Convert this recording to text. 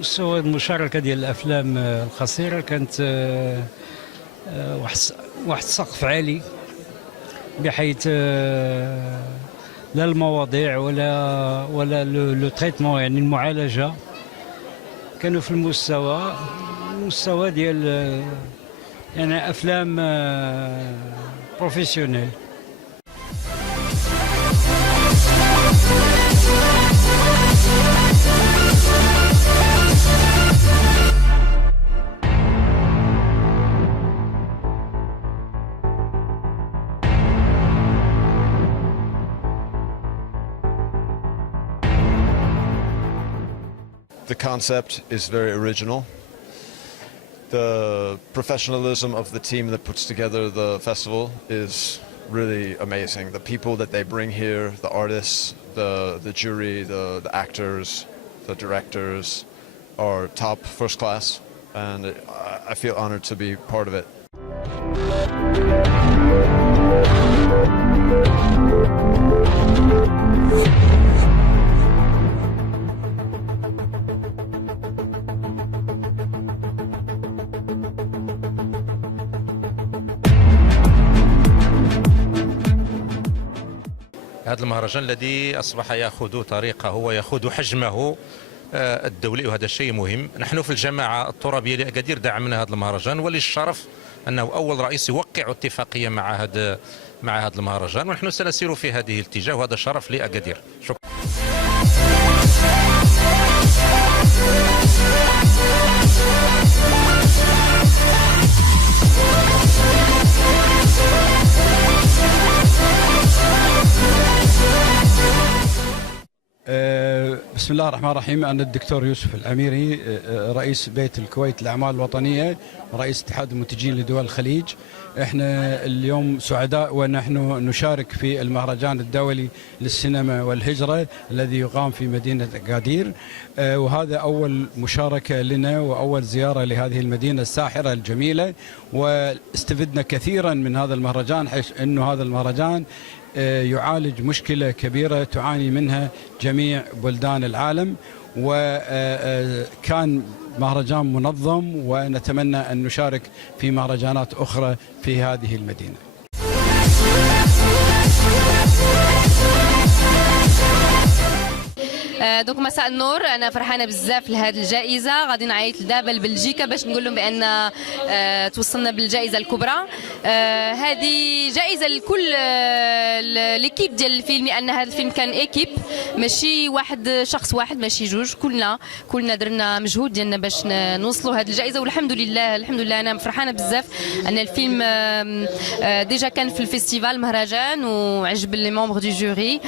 مستوى المشاركة ديال الأفلام القصيرة كانت واحد السقف عالي، بحيث لا المواضيع ولا لو تريتمون، يعني المعالجة، كانوا في المستوى ديال يعني أفلام بروفيسيونيل. The concept is very original. The professionalism of the team that puts together the festival is really amazing. The people that they bring here, the artists, the jury, the actors, the directors are top, first class, and I feel honored to be part of it. هذا المهرجان الذي أصبح يأخذ طريقه ويأخذ حجمه الدولي، وهذا شيء مهم. نحن في الجماعة الترابية لأكادير دعمنا هذا المهرجان، وللشرف أنه أول رئيس يوقع اتفاقية مع هذا المهرجان، ونحن سنسير في هذه الاتجاه، وهذا شرف لأكادير. شكرا. بسم الله الرحمن الرحيم. أنا الدكتور يوسف العميري، رئيس بيت الكويت للأعمال الوطنية ورئيس اتحاد المنتجين لدول الخليج. احنا اليوم سعداء ونحن نشارك في المهرجان الدولي للسينما والهجرة الذي يقام في مدينة أكادير، وهذا أول مشاركة لنا وأول زيارة لهذه المدينة الساحرة الجميلة، واستفدنا كثيرا من هذا المهرجان، حيث أنه هذا المهرجان يعالج مشكلة كبيرة تعاني منها جميع بلدان العالم، وكان مهرجان منظم، ونتمنى أن نشارك في مهرجانات أخرى في هذه المدينة. دونك مساء النور، انا فرحانه بزاف لهذه الجائزه. غادي نعيط لدابا لبلجيكا باش نقول لهم بان توصلنا بالجائزه الكبرى. هذه جائزه لكل ليكيب ديال الفيلم، لان هذا الفيلم كان ايكيب، ماشي شخص واحد، ماشي جوج، كلنا درنا مجهود ديالنا باش نوصلوا هذه الجائزه، والحمد لله انا فرحانه بزاف ان الفيلم ديجا كان في الفيستيفال مهرجان وعجب لي ممبر دو جوري،